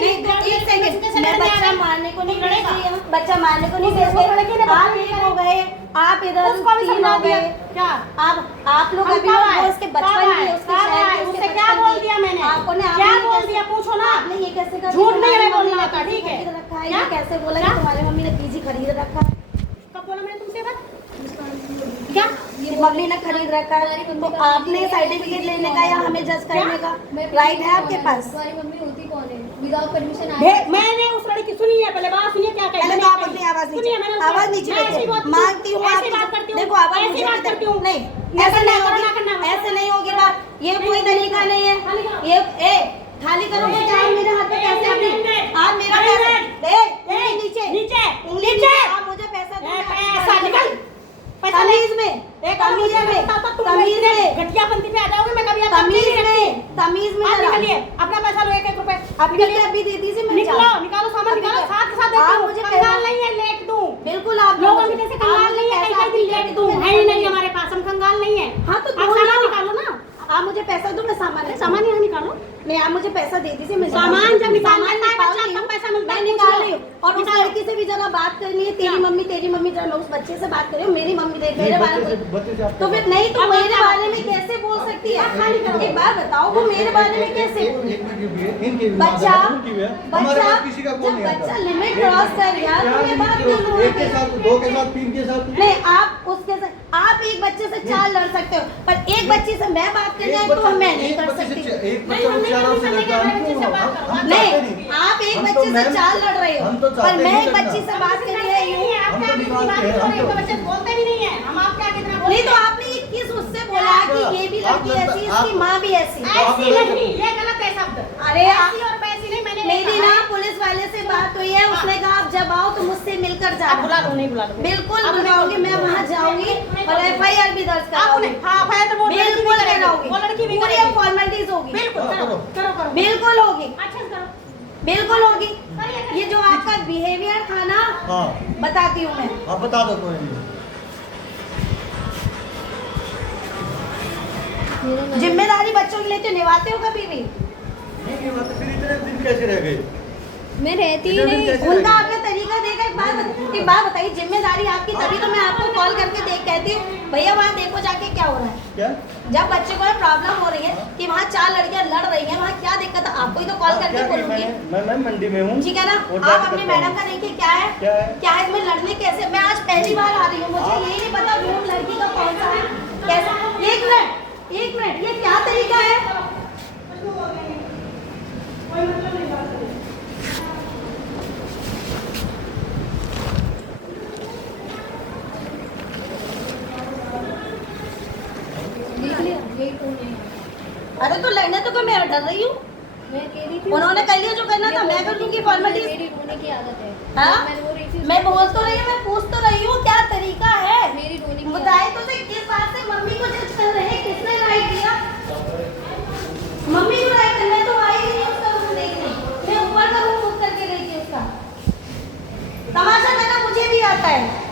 नहीं तो एक सेकंड, मैं बच्चा मारने को नहीं भेज रही हूँ, बच्चा मारने को नहीं भेज रही। आप एक हो गए, आप इधर उसको भी समझा दिया क्या? आप लोग अभी वो उसके बचपन की उसके शहर की उससे क्या बोल दिया मैंने? आपको ने क्या बोल दिया पूछो ना। आपने ये कैसे कर झूठ नहीं है बोलना आता, ठीक है? रखा है, ये कैसे बोला कि तुम्हारी मम्मी ने पीजी खरीद रखा है? कब बोला मैंने तुमसे बात? क्या मम्मी ने खरीद रखा है तो आपने सर्टिफिकेट लेने का या हमें जज करने का राइट है आपके पास? तुम्हारी मम्मी होती कौन है? विदाउट परमिशन मैंने उस लड़की सुनी है, पहले बात सुनिए क्या कहती है। आप अपनी आवाज नीचे रखिए। मांगती हूँ आपकी, देखो आवाज नीचे करती हूँ। नहीं ऐसे नहीं होगी, ऐसे नहीं होगी बात, ये कोई तरीका नहीं है। ये खाली करो मेरे हाथ में पैसे, आप मेरा पैसा नीचे नीचे नीचे आप मुझे पैसा पैसा निकल तमीज में, तमीज में, तमीज में, घटियापंथी पे आ जाओगे। मैं कभी तमीज में निकलिए, अपना पैसा लो 1-1 रुपए आप निकलिए, अभी दे दीजिए। मैं निकालो सामान निकालो, साथ के साथ देती हूँ। मुझे कंगाल नहीं है, लेट दूं। बिल्कुल आप लोगों में जैसे कंगाल नहीं है, कहीं लेट दूं है ही नहीं हमारे पास, हम कंगाल नहीं है। हाँ तो आप सामान निकालो ना, आप मुझे पैसा दो, मैं सामान यहाँ निकालो। नहीं, आप मुझे पैसा दे दीजिए, मैं सामान जब निकालना है बच्चा तब पैसा मिलता है, निकाल रही हूँ। और उस लड़की से भी जरा बात करनी है, तेरी मम्मी जरा उस बच्चे से बात करियो। मेरी मम्मी मेरे बारे में तो फिर नहीं तो मेरे बारे में कैसे बोल सकती है? एक बार बताओ, वो मेरे बारे में कैसे? बच्चा बच्चा लिमिट क्रॉस कर गया तो ये बात क्यों बोल रहे हैं? 2 के साथ 3 के साथ नहीं, आप उसके साथ आप एक बच्चे से 4 लड़ सकते हो, पर एक बच्ची से मैं बात करने आई तो मैं नहीं कर सकती। नहीं, आप एक बच्चे से 4 लड़ रहे हो, पर मैं एक बच्ची से बात करने आई हूँ। बोलते भी नहीं है हम, आप क्या कितना नहीं तो आपने ये किस उससे बोला कि ये भी लड़की ऐसी, इसकी माँ भी ऐसी? ऐसी नहीं, ये गलत है शब्द। अरे ऐसी और वैसी नहीं, मैंने मेरी ना पुलिस वाले से बात हुई है, उसने कहा आप जब आओ तो मुझसे मिलकर जाना। बुला लो, नहीं बुला लो, बिल्कुल बुलाऊंगी, मैं वहाँ जाऊंगी और FIR भी दर्ज कराऊंगी। बिल्कुल कराऊंगी, वो लड़की भी पूरी फॉर्मेलिटीज होगी। बिल्कुल करो बिल्कुल होगी, अच्छे से करो, बिल्कुल होगी। ये जो आपका बिहेवियर था ना, बताती हूँ मैं। आप बता दो कोई नहीं। जिम्मेदारी बच्चों के लिए निभाते हो कभी भी? नहीं, मतलब फिर इतने दिन कैसे रह गए? मैं रहती ही नहीं। उनका आपने तरीका देखा? एक बात बताइए, जिम्मेदारी आपकी, तभी तो मैं आपको कॉल करके कहती हूँ भैया वहाँ देखो जाके क्या हो रहा है। क्या? जब बच्चे को प्रॉब्लम हो रही है कि वहाँ 4 लड़कियाँ लड़ रही हैं, वहाँ क्या दिक्कत है? आपको ही तो कॉल करके बोलूंगी। मैं मंडी में हूँ, ठीक है ना? आप अपने मैडम का देखिए क्या है इसमें लड़ने कैसे। मैं आज पहली बार आ रही हूँ, मुझे यही नहीं पता रूम लड़की का कौन सा है कैसा। एक मिनट, ये क्या तरीका है? अरे तो लड़ने तो मैं डर रही हूँ। मैं कह रही थी उन्होंने कर लिया जो करना था, मैं कर दूंगी फॉर्मेलिटीज। मेरी रोने की आदत है। हाँ? मैं बोल तो रही हूँ, मैं पूछ तो रही हूँ क्या तरीका है? मेरी रोने की बताए तो सही, किस बात से मम्मी को जज कर रहे हैं? किसने राइट दिया? मम्मी को राइट करना है तो आई नहीं उसका रूम देखने। मैं ऊपर का रूम बुक करके गई थी उसका। तमाशा करना मुझे भी आता है।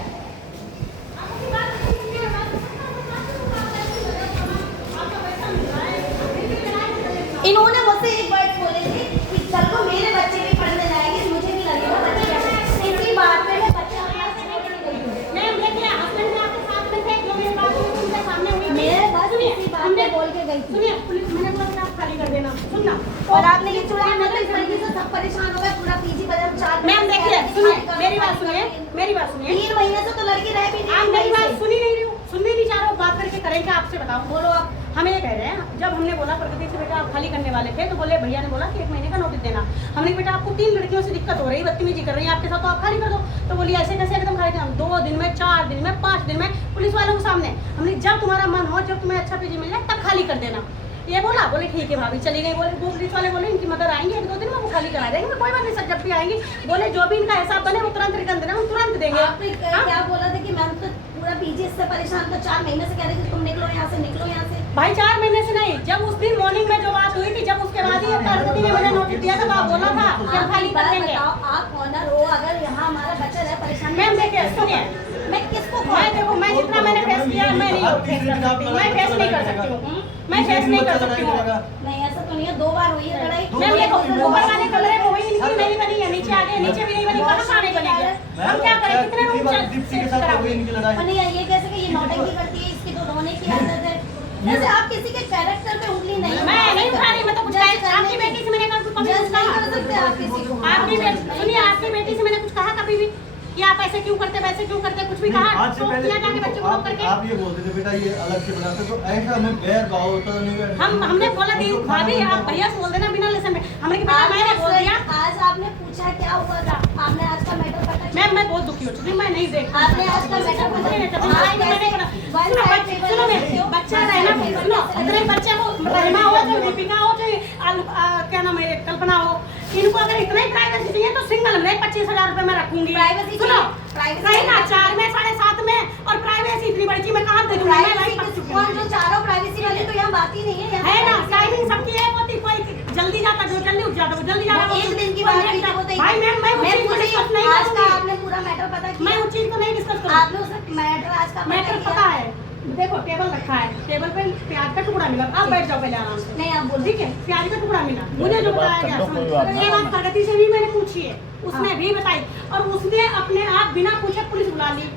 इन्होंने मुझसे एक वर्ड बोले थे कि कल को मेरे बच्चे भी पढ़ने जाएंगे, मुझे भी लगेगा बच्चे कैसे। इसी बात पे मैं बच्चा अपना से नहीं गई। मैम देखिए, हस्बैंड में आपके साथ में थे, जो मेरे बात हुई उनके सामने हुई। मेरे बस इसी बात पे बोल के गई थी। सुनिए, पुलिस मैंने बोला कि आप खाली कर देना, सुनना। और आपने ये चुरा, मैं तो इस लड़की से सब परेशान हो गए, पूरा पीजी बाजार 4। मैम देखिए, सुनिए मेरी बात सुनिए, मेरी बात सुनिए। 3 महीने से तो लड़की रह भी नहीं। आप मेरी बात सुनी नहीं रही हो, सुनने नहीं चाह रहे हो, बात करके करेंगे आपसे। बताओ, बोलो आप। हम ये कह रहे हैं, जब हमने बोला प्रगति से बेटा आप खाली करने वाले थे तो बोले भैया ने बोला कि 1 महीने का नोटिस देना। हमने बेटा आपको 3 लड़कियों से दिक्कत हो रही है, बदतमीजी कर रही है आपके साथ, तो आप खाली कर दो। तो बोली ऐसे कैसे एकदम खाली कर? 2 दिन में, 4 दिन में, 5 दिन में पुलिस वालों के सामने। हमने जब तुम्हारा मन हो, जब तुम्हें अच्छा पीजी मिल जाए तब खाली कर देना। ये बोला, बोले ठीक है भाभी, चली गई। बोले पुलिस वाले बोले इनकी मदर आएंगे 1-2 दिन में, वो खाली करा देंगे। कोई बात नहीं सर, जब भी आएंगी बोले जो भी इनका हिसाब बने वो तुरंत रिटर्न देना, हम तुरंत देंगे। आपने क्या बोला था कि मैम तो पूरा पीजी इससे परेशान, तो 4 महीने से कह रहे थे तुम निकलो यहाँ से, निकलो यहाँ से। भाई 4 महीने से नहीं, जब उस दिन मॉर्निंग में जो बात हुई थी, जब उसके बाद ही प्रगति ने मुझे नोटिस दिया था, आप बोला था कि हम खाली कर देंगे। आप ऑनर हो, अगर यहाँ हमारा बच्चा रहे परेशान। मैम देखिए, सुनिए, मैं किसको मैं देखो, मैं जितना मैंने फेस किया मैं नहीं फेस कर सकती, मैं फेस नहीं कर सकती हूँ, मैं फेस नहीं कर सकती हूँ। नहीं ऐसा तो नहीं है, 2 बार हुई है लड़ाई। मैम देखो, ऊपर वाले कमरे में हुई, हम क्या करें? कितने कितनी रूम बार चल- दीप्ति के चेक साथ हो कराओगे? गई इनकी लड़ाई? और नहीं ये कैसे कि ये नौटंकी करती है, इसकी तो रोने की आदत है। जैसे आप किसी के कैरेक्टर पे उंगली नहीं मैं नहीं उठा रही, मैं तो कुछ जज कही- करने आपकी की- बेटी से मैंने कभी कुछ जज नहीं कर कहा? सकते आप किसी को। आपकी बेटी सुनिए, आपकी बेटी से मैंने कुछ कहा कभी भी कि आप ऐसे क्यों करते, वैसे क्यों करते, कुछ भी नहीं, कहा? आज से तो पहले किया जाके बच्चे को रोक करके आप ये बोलते थे बेटा ये अलग से बनाते, तो ऐसा हमें बैर भाव होता नहीं है। हमने बोला दी उनको खाना भाभी आप बनता- भैया से बोल देना बिना लेसन में। हमने कहा बेटा मैंने बोल दिया। आज आपने पूछा क्या हुआ था, आपने आज का मैटर पता किया? मैं बहुत दुखी हो चुकी हूँ, मैं नहीं देख आपने आज का मैटर पता किया? सुनो मेरे बच्चा रहना, सुनो इतने बच्चे को रहना हो, जो दीपिका हो, जो क्या नाम है कल्पना हो, इनको अगर इतना ही प्राइवेसी चाहिए तो सिंगल में 25,000 रुपए मैं रखूंगी। प्राइवेसी सुनो प्राइवेसी सही ना, 4 में 7.5 में, और प्राइवेसी इतनी बड़ी चीज मैं कहाँ दे दूंगी? मैं प्राइवेसी लाइफ पक किस चुकी कौन हूँ। जो चारों प्राइवेसी वाले तो यहाँ बात ही नहीं है। यहाँ है ना, privacy टाइमिंग सबकी एक होती, कोई जल्दी जाता जो जल्दी उठ जाता वो जल्दी जाता। वो एक दिन की बात हुई थी, वो तो भाई मैं उस चीज को पूछी, डिस्कस नहीं आज का करूंगी। आपने पूरा मैटर पता किया? मैं उस चीज को नहीं डिस्कस करूंगी। आपने उसे मैटर आज का मैटर किया? पता है, देखो टेबल रखा है, टेबल पे प्याज का टुकड़ा मिला, आप बैठ जाओ पहले आराम से। नहीं आप बोलो। ठीक है, प्याज का टुकड़ा मिला, मुझे जो बताया गया कोई बात नहीं। ये बात प्रगति से भी मैंने पूछी है, उसने भी बताई, और उसने अपने आप बिना पूछे पुलिस बुला ली।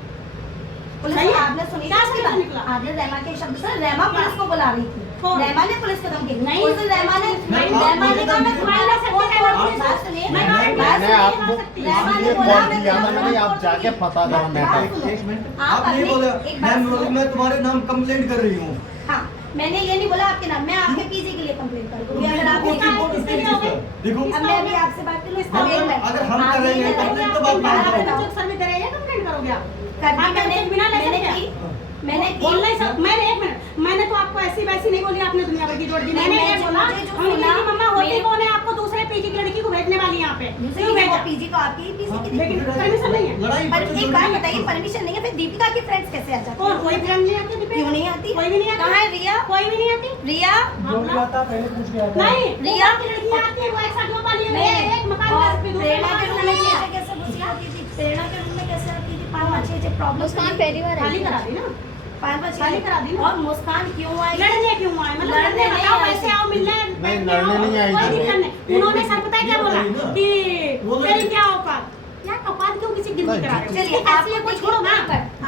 पुलिस सही है? आपने सुनी क्या थी इसकी सुनी बात? निकला? आपने रेमा के शब्द से रेमा पुलिस को बुला रही थी। कौन? रेमा ने पुलिस को धमकी दी। नहीं। उस दिन रेमा ने नहीं, रेमा ने कहा मैं तुम्हारे लिए आप- फोन करूंगी। आप- बात सुनिए। मैं- बात मैंने सुनिए। आपको रेमा ने इसलिए बोला कॉल मैं किया था तुम्हारा मैंने, आप फोन जाके करूंगी। पता करो बात मैटर। सुनो। एक मिनट, आप आप नहीं अपनी- बोले एक बात सुनो। मैं तुम्हारे नाम कंप्लेंट कर रही हूँ। हाँ, मैंने ये नहीं बोला आपके नाम, मैं आपके पीजी के लिए कंप्लेंट कर दूंगी अगर आप किसका- ये- किसके लिए हो गई? देखो अब मैं अभी आपसे बात कर लूँ इसका हम- एक मिनट। अगर हम आप करेंगे ये कंप्लेंट तो बताओ, बात बात मानो। बताओ। बच्चों सर्वे दे रहे हैं, कंप्लेंट करोगे आप? करती आप मैंने बच्चे बिना मैंने लेसन की क्या? मैंने की बोलना ही सब, मैंने एक मिनट, मैंने तो आपको ऐसी वैसी नहीं बोली, आपने दुनिया भर की जोड़ दी। नहीं, मैंने ये मैं बोला मुझे जो हमने सुना, की मम्मा होती मेरे- कौन है आपको दूसरे पीजी की लड़की को भेजने वाली यहाँ पे? दूसरी क्यों वो भेजा? पीजी तो आपकी ही पीजी की लेकिन थी। परमिशन नहीं है। लड़ाई पर बच्चों एक से बात नहीं बताइए, परमिशन नहीं है फिर दीपिका की फ्रेंड्स कैसे आ जाती कौन? है? कोई फ्रेंड नहीं आती दीपिका? क्यों नहीं आती? कोई भी नहीं आती। कहाँ है रिया? कोई भी नहीं आती। रिया जो भी आता पहले पूछ के आता नहीं, रिया की लड़कियाँ आती है, वो एक साथ दो पाली है, नहीं, एक मकान में और से दूसरे प्रेरणा के मकान रूम में में नहीं चीजें है। कैसे घुसी आती थी? प्रेरणा के रूम में कैसे आती थी? 5-6 प्रॉब्लम मुस्कान पहली बार खाली आई करा थी। दी ना, 5-6 खाली करा दी ना। और मुस्कान क्यों आई? लड़ने क्यों आए? मतलब लड़ने लड़ने नहीं बताओ, आई ऐसे थी। आओ मिलने नहीं, बैठने लड़ने आओ, नहीं आई कोई थी। दिक्कत नहीं। उन्होंने सर पता है क्या ये बोला बताइए ना। कि वो तेरी लड़की- क्या औकात? यार औकात क्यों किसी गिनती नहीं, करा रहे हो? चलिए किसी आपको को कोई छोड़ो ना।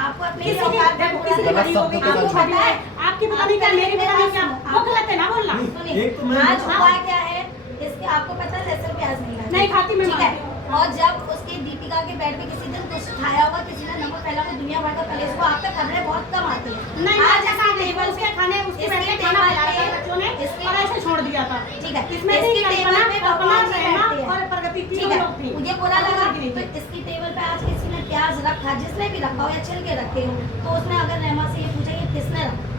आपको अपनी किसी की औकात देखो, पे किसी की बोला बड़ी हो गई, गलत शब्द आपकी को बड़ी है, आपकी पता नहीं क्या, मेरी पता नहीं क्या, वो गलत है ना बोलना। सुनिए, एक तो मैं- आज हुआ क्या है इसके आपको पता है लहसुन प्याज नहीं खाती। नहीं खाती मैं, ठीक है। मानती हूँ। और जब उसकी दीपिका के बेड पे किसी दिन कुछ खाया होगा, किसी ने नमक फैला के दुनिया भर का कलेश को, आप तक खबरें बहुत कम आती है। नहीं आज ऐसा इसकी टेबल टेबल उसके खाने उसके बैठ के इसकी खाना टेबल खिलाया था पे- बच्चों ने इसकी- और ऐसे छोड़ दिया था। ठीक है, इसमें इसकी थी टेबल कल्पना, पे कल्पना, भगवान जी रहना बैठते हैं। और प्रगति ठीक तीनों है, लोग थी। मुझे बुरा लगा की नहीं तो थी। इसकी टेबल पे आज किसी ने प्याज रखा, जिसने भी रखा हो या छिल के रखे हो, तो उसने अगर रहमा से ये पूछा कि किसने रखा,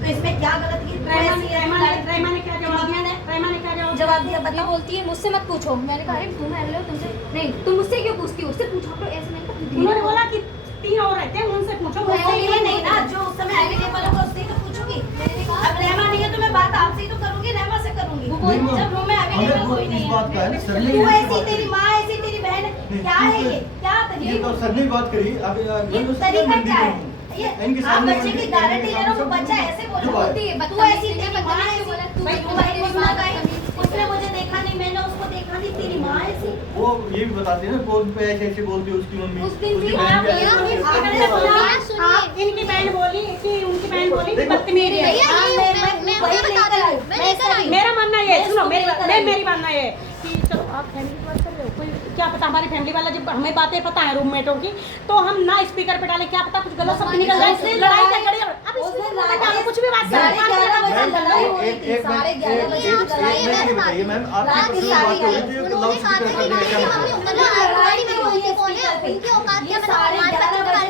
तो इसमें क्या गलत की? रहमा ने क्या जवाब दिया? रहमा ने क्या जवाब दिया ये बताओ। बोलती है मुझसे मत पूछो। मैंने कहा अरे तुम हेलो तुमसे नहीं, तुम मुझसे क्यों पूछती हो? उससे पूछो तो ऐसे नहीं करती। उन्होंने बोला कि 3 और रहते हैं, उनसे पूछो। वो मुझसे ये नहीं ना, जो उस समय अवेलेबल होगा उससे ही तो पूछूंगी। अब रहमा नहीं है तो मैं बात आपसे ही तो करूंगी, रहमा से करूंगी। नहीं, माँ, जब रूम में हमें अवेलेबल वो कोई इस नहीं बात का है है, ना, सर ने तू ये ऐसी बात- तेरी माँ ऐसी तेरी बहन है, नहीं, क्या है ये? क्या ये तरीका? तो सर ने बात करी अब ये तरीका क्या है? ये इनके आप सामने बच्चे की गारंटी ले रहे हो, वो बच्चा ऐसे बोल रहा होती है, है, तू बदतमीजी ऐसी से तेरी माँ बदतमीजी ऐसी, बोला, तू भाई बदतमीजी तुम्हारी से माँ गई, बदतमीजी से उसने मुझे देखा नहीं, मैंने उसको देखा नहीं, तेरी माँ ऐसी। वो ये भी बताते हैं ना, फोन पे ऐसे ऐसे बोलती है उसकी मम्मी, उस दिन उसकी भी बहन आप भी ऐसे यहाँ बोलती है। भी आपने बोला, बात सुनिए। आप इनकी बहन बोली कि उनकी बहन बोली कि देखो, बदतमीज है। भैया हाँ, ये मैं वही उन्हें बताती हूँ, मैं लेकर आई। मेरा मानना ये है, मैं सुनो इसको मेरी लेकर आई। मेरी मानना ये है कि चलो आप फैमिली की बात कर रहे हो, कोई क्या पता हमारी फैमिली वाला जब हमें बातें पता है रूममेटों की, तो हम ना स्पीकर पे डालें, क्या पता कुछ गलत शब्द निकल जाए, उस दिन लड़ाई लड़ाई- झगड़े अब उस दिन इसमें लड़ाई- डालो, कुछ भी बात साढ़े करो, 11 बजे मैम, लड़ाई हो रही थी, एक- साढ़े एक- 11 बजे एक- लड़ाई एक हो मिनट रही ये बताइए मैम, आपकी रात की पर्सनल साढ़े बात हो रही 11 थी, तो उन्होंने लाउड कहा स्पीकर था कर कि देंगे क्या मम्मी मतलब? उतना लड़ाई में उनके फोन है, उनकी औकात क्या, मैंने हमारे बच्चे का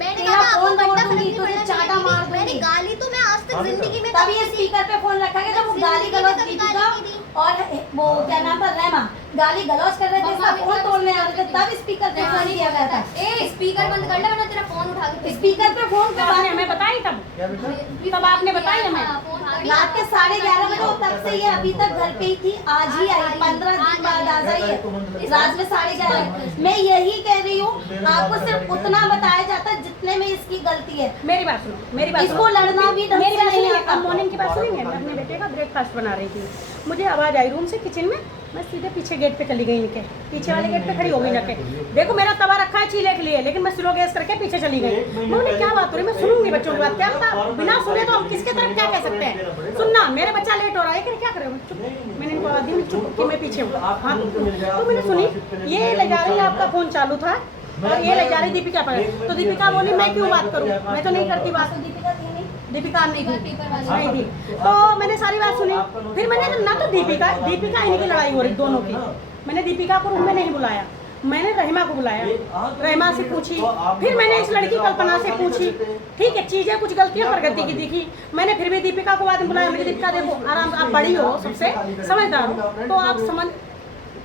मैंने तेरा कहा आपको फोन बट्टा तोड़ फर्क दूंगी, नहीं तुझे पड़ना चाटा चाहिए। मार मैंने दूंगी। गाली तो मैं आज तक जिंदगी में तभी ये स्पीकर पे फोन रखा गया, जब वो गाली गलौज कभी दीपिका गाली नहीं दी। और वो क्या नाम था रहमा गाली गलौज कर रहे थे, इसका फोन तोड़ने आ रहे थे, तब स्पीकर पे फोन किया गया था। ए स्पीकर बंद कर ले वरना तेरा फोन उठा के फेंक स्पीकर पे फोन पे तो आपने बात हमें बताई तब क्या बेटा? तब आपने बताई हमें। फोन आ रात के 11:30 बजे वो तब से ये अभी तक घर पे ही थी, आज ही आई, 15 दिन बाद आज आई है। रात में 11:30 मैं यही कह रही हूँ, आपको सिर्फ उतना बताया जाता है जितने में इसकी गलती है। मेरी बात सुनो, मेरी बात इसको लड़ना भी ढंग मेरी से बात नहीं सुनिए, आता। अब मॉर्निंग की बात सुनिए, मैं अपने बेटे का ब्रेकफास्ट बना रही थी, मुझे अब आवाज़ आई रूम से किचन में, मैं सीधे पीछे गेट पे चली गई इनके, पीछे वाले गेट पे खड़ी हो गई जाके। देखो मेरा तवा रखा है चीले के लिए, लेकिन मैं स्लो गैस करके पीछे चली गई। मैंने क्या बात हो रही, मैं सुनूंगी बच्चों की बात, क्या पता बिना सुने तो हम किसके तरफ क्या कह सकते हैं। सुनना, मेरा बच्चा लेट हो रहा है, क्या करे चुप। मैंने इनको आवाज़ दी, चुप कि मैं पीछे हूँ। हाँ तो मैंने सुनी, ये ले जा रही है, आपका फोन चालू था और ये ले जा रही दीपिका पर। तो दीपिका बोली मैं क्यों बात करूँ, मैं तो नहीं करती बात। दीपिका नहीं थी। तो मैंने सारी बात सुनी, फिर मैंने ना तो दीपिका इन्हीं की लड़ाई हो रही दोनों की। मैंने दीपिका को रूम में नहीं बुलाया, मैंने रहीमा को बुलाया, रहीमा से पूछी, फिर मैंने इस लड़की कल्पना से पूछी। ठीक है, चीजें कुछ गलतियां प्रगति की दिखी, मैंने फिर भी दीपिका को बाद में बुलाया। मैंने दीपिका देखो आराम से, आप बड़ी हो, सबसे समझदार हो, तो आप समझ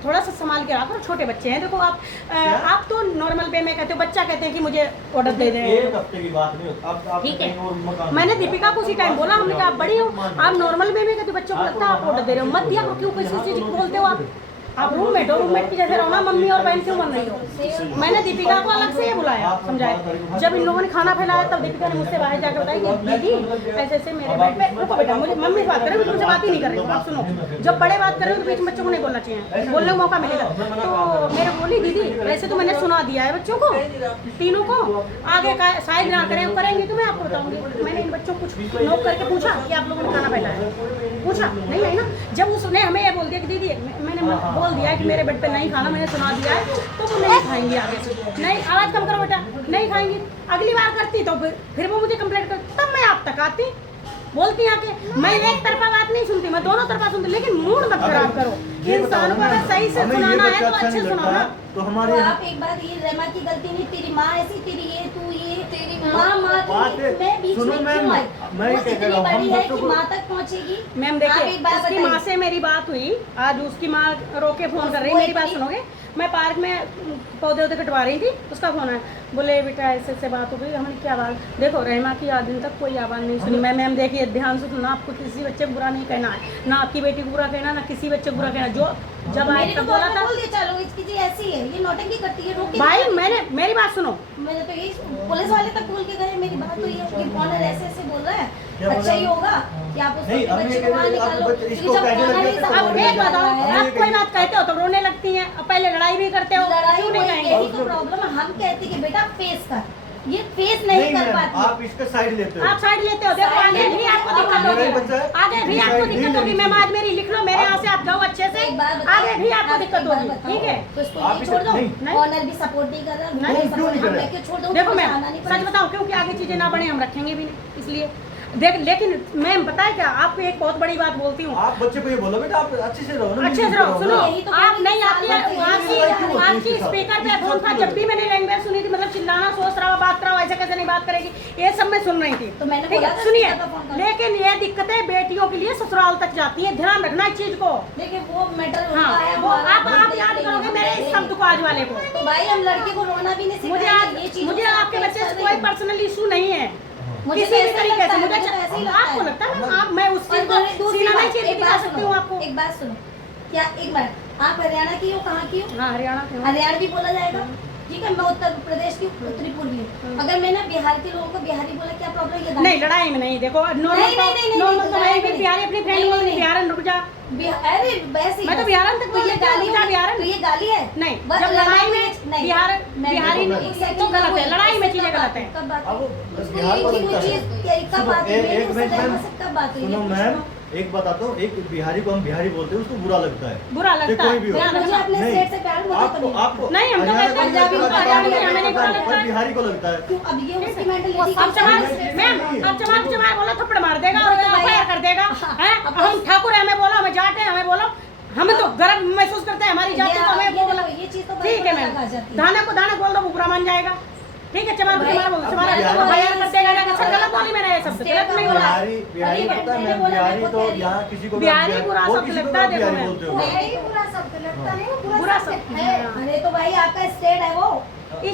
थोड़ा सा संभाल के रखो, छोटे बच्चे हैं। देखो आप तो नॉर्मल वे में कहते हो, बच्चा कहते हैं कि मुझे ऑर्डर दे दें, एक हफ्ते की बात नहीं होती। ठीक है। मैंने दीपिका को उसी टाइम बोला, हमने कहा आप बड़ी हो, आप नॉर्मल वे में कहते हो, बच्चों को लगता है आप ऑर्डर दे रहे हो, मत दिया क्यों किसी चीज को बोलते हो आप रूममेट हो, रूममेट की जैसे रहो ना, मम्मी और बहन क्यों बन रही हो। मैंने दीपिका को अलग से ये बुलाया, समझाया। जब इन लोगों ने खाना फैलाया तब दीपिका ने मुझसे बाहर जाकर बताया कि दीदी ऐसे ऐसे मेरे बेड पे, रुको बेटा, मुझे मम्मी बात कर रही हूँ, तुमसे बात ही नहीं कर रही हूँ, आप सुनो। जब बड़े बात कर रहे हो तो बीच में बच्चों को नहीं बोलना चाहिए, बोलने का मौका मिलेगा। तो मेरे बोली दीदी वैसे तो मैंने सुना दिया है बच्चों को, तीनों को, आगे का शायद ना करें, करेंगे तो मैं आपको बताऊंगी। मैंने इन बच्चों को कुछ नोट करके पूछा कि आप लोगों ने खाना फैलाया, पूछा नहीं ना। जब उसने हमें ये बोल दिया कि दीदी मैंने बोल दिया कि मेरे बेड पे नहीं खाना, मैंने सुना दिया है, तो वो नहीं खाएंगी आगे से, नहीं आवाज़ कम करो बेटा, नहीं खाएंगी। अगली बार करती तो फिर वो मुझे कंप्लेंट करती, तब मैं आप तक आती, बोलती आके। मैं एक तरफा बात नहीं सुनती, मैं दोनों तरफा सुनती, लेकिन मूड मत खराब करो। इंसान को अगर सही से सुनाना है तो अच्छे सुनाओ ना। तो हमारे आप एक बात, ये रमा की गलती नहीं, तेरी माँ ऐसी, तेरी ये तू ये, तेरी माँ मैं बीच में क्यों आई? वो इतनी बड़ी है कि माँ तक पहुँचेगी। मैम देखिए, उसकी माँ से मेरी बात हुई आज, उसकी माँ रोके फोन कर रही, मेरी बात सुनोगे। मैं पार्क में पौधे वौधे कटवा रही थी, उसका फोन आया, बोले बेटा ऐसे ऐसे बात हो गई। हमने क्या बात, देखो रहीमा की आज दिन तक कोई आवाज़ नहीं सुनी। मैम देखिए ध्यान से सुनना, आपको किसी बच्चे को बुरा नहीं कहना है, ना आपकी बेटी को बुरा कहना, ना किसी बच्चे को बुरा कहना। जो जब आए तब बोला था, चलो इसकी चीज ऐसी है, ये नौटंकी करती है, रोके भाई मैंने मेरी बात सुनो, मैंने तो यही पुलिस वाले तक बोल के गए, मेरी बात हुई है कि ऑनर ऐसे ऐसे बोल रहा है, अच्छा ही होगा कि आप उसके बच्चे को वहाँ निकालो। अब एक बताओ, आप कोई बात कहते हो तो रोने लगती हैं, अब पहले लड़ाई भी करते हो, लड़ाई क्यों नहीं में कहेंगे? यही तो प्रॉब्लम है, हम कहते कि बेटा फेस कर, ये फेस नहीं कर पाती। आप इसका साइड लेते हो, आप साइड लेते हो, देखो आगे भी आपको दिक्कत होगी, आगे भी आपको दिक्कत होगी। मैम आज मेरी लिख लो, मेरे यहाँ से आप जाओ अच्छे से, आगे भी आपको दिक्कत होगी, ठीक है। तो इसको नहीं छोड़ दो, ऑनर भी सपोर्ट नहीं कर रहा, नहीं, क्यों नहीं कर रहा? मैं छोड़ दूं? देखो मैम सच बताओ, क्योंकि आगे चीजें ना बढ़े हम रखेंगे भी नहीं, इसलिए देख। लेकिन मैम पता है क्या, आपको एक बहुत बड़ी बात बोलती हूँ, आप बच्चे को ये बोलो बेटा आप अच्छे से रहो ना, अच्छे से रहो। सुनो, यही तो आप नहीं आती है, क्यों आपकी स्पीकर पे फोन था, जब भी मैंने लैंग्वेज सुनी थी, मतलब चिल्लाना, सोच रहा हो, बात रहा हो, ऐसे कैसे नहीं बात करेगी, ये सब मैं सुन रही थी। तो मैंने ठीक बोला है, था सुनिए, स्पीकर पे फोन करो। लेकिन ये दिक्कतें बेटियों के लिए ससुराल तक जाती है, ध्यान रखना इस चीज को। देखिए वो मैटर हाँ, होता है, वो आप याद करोगे मेरे इस शब्द को आज वाले को। तो भाई हम लड़के को रोना भी नहीं मुझे सिखाएंगे, ये चीज मुझे आपके बच्चे से कोई पर्सनल इशू नहीं है, मुझे किसी भी ऐसा तरीके लगता से। है, मुझे मुझे ऐसा ही लगता आपको है। लगता है आप, मैं उस और चीज को दूसरी सीना नहीं बात, चीर के एक दिखा बात सकती सुनो, हूँ आपको। एक बात सुनो, क्या एक मिनट, आप हरियाणा की हो, कहाँ की हो? हाँ हरियाणा के हूँ। हरियाणवी बोला जाएगा, ठीक है। मैं उत्तर प्रदेश की उत्तरी पूर्वी हूँ। अगर मैंने बिहार के लोगों को बिहारी बोला, क्या प्रॉब्लम? ये नहीं लड़ाई में नहीं, देखो नॉर्मल तो मैं भी बिहारी अपनी फ्रेंड बोल रही, बिहारन रुक जा, अरे वैसे ही मैं तो बिहारन तक तो ये गाली है, बिहारन तो ये गाली है नहीं। बस जब लड़ाई में नहीं, बिहारी तो गलत है, लड़ाई में चीजें गलत है। कब बात अब हुई? बस बिहार को लगता है। कब बात हुई? मेरी एक उससे मिनट मैम, कब बात हुई? सुनो मैम, एक बताता हूँ, एक बिहारी को हम बिहारी बोलते हैं, उसको बुरा लगता है, बुरा लगता कोई है, भी हो। ध्यान मुझे रखना। अपने नहीं, स्टेट से प्यार मुझे तो आपको नहीं। आपको नहीं, हम तो हरियाणा कहते हैं का पंजाबी को, हरियाणवी को, हमें नहीं बुरा लगता है। पर बिहारी को लगता है। क्यों? अब ये उसकी मेंटालिटी अब चमार मैम, अब चमार बोला थप्पड़ मार देगा और एफआईआर कर देगा, हैं? हम ठाकुर है, हमें बोला, हमें जाट है, हमें बोला, हमें तो गर्व महसूस करते हैं हमारी जाति को, हमें वो बोला। ये चीज तो ठीक है मैम, दाना को दाना बोल दो, वो बुरा मान जाएगा, ठीक है। चमार को चमार बोल, चमार एफआईआर कर देगा, सर गलत बोली मैंने, ये शब्द गलत नहीं बोला। बिहारी पता है मैम, बिहारी तो यहाँ किसी को बिहारी बुरा और शब्द किसी को लगता है, बिहारी देखो बोलते हो। नहीं, बुरा शब्द लगता है, बुरा बुरा शब्द शब्द है। अरे तो भाई आपका स्टेट है वो,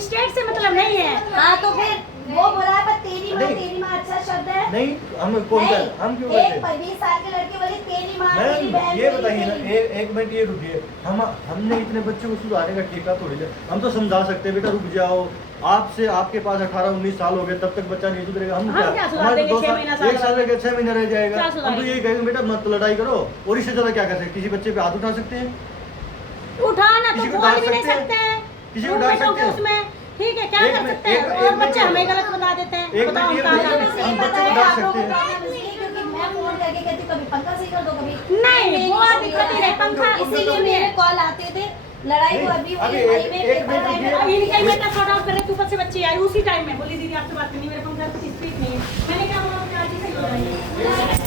स्टेट से मतलब नहीं है। हाँ तो फिर वो बोला पर तेरी नहीं। माँ अच्छा शब्द है। नहीं, हम कौन नहीं, कर हम क्यों एक कहते हैं? 20 साल के लड़के बोले तेरी माँ तेरी मैम बहन ये तेरी बताइए ना, सहेली। एक मिनट ये रुकिए। हमने इतने बच्चे को सुधारने का ठेका थोड़ी लिया। हम तो समझा सकते हैं बेटा रुक जाओ, आपसे आपके पास 18-19 साल हो गए, तब तक बच्चा नहीं सुधरेगा। हम क्या सुधार हमारे देंगे? 2 6 महीना, साल 1 साल में 6 महीना रह जाएगा। क्या हम तो सुधारेंगे? यही कहेंगे बेटा मत लड़ाई करो, और इससे ज्यादा क्या कर सकते हैं? किसी बच्चे पे हाथ उठा सकते हैं? उठाना तो किसी को बोल डांट भी नहीं सकते हैं? सकते हैं। किसी को रूम डांट में तो सकते हैं? उसमें ठीक है, क्या एक कर मिनट, सकते हैं? एक और मिनट, बच्चे एक हमें मिनट। गलत बता देते हैं। एक बताओ मिनट, हम ये कहाँ बताइए। जाएं? सही हम पता बच्चे को है डांट आप लोगों सकते को हैं। प्रॉब्लम इसलिए क्योंकि मैं फोन करके कहती कभी पंखा सही कर दो, कभी नहीं, वो दिक्कत ही नहीं, पंखा इसीलिए मेरे कॉल आते थे। लड़ाई को अभी अभी वही एक- में एक पेपर मिनट टाइम में अब इनका ही बेटा सॉर्ट आउट कर रहे थे, ऊपर से बच्ची आई उसी टाइम में, बोली दीदी आपसे बात करनी है, मेरे फोन कर स्पीड नहीं है। मैंने क्या बोला, चार्ज सही हो जाएगी।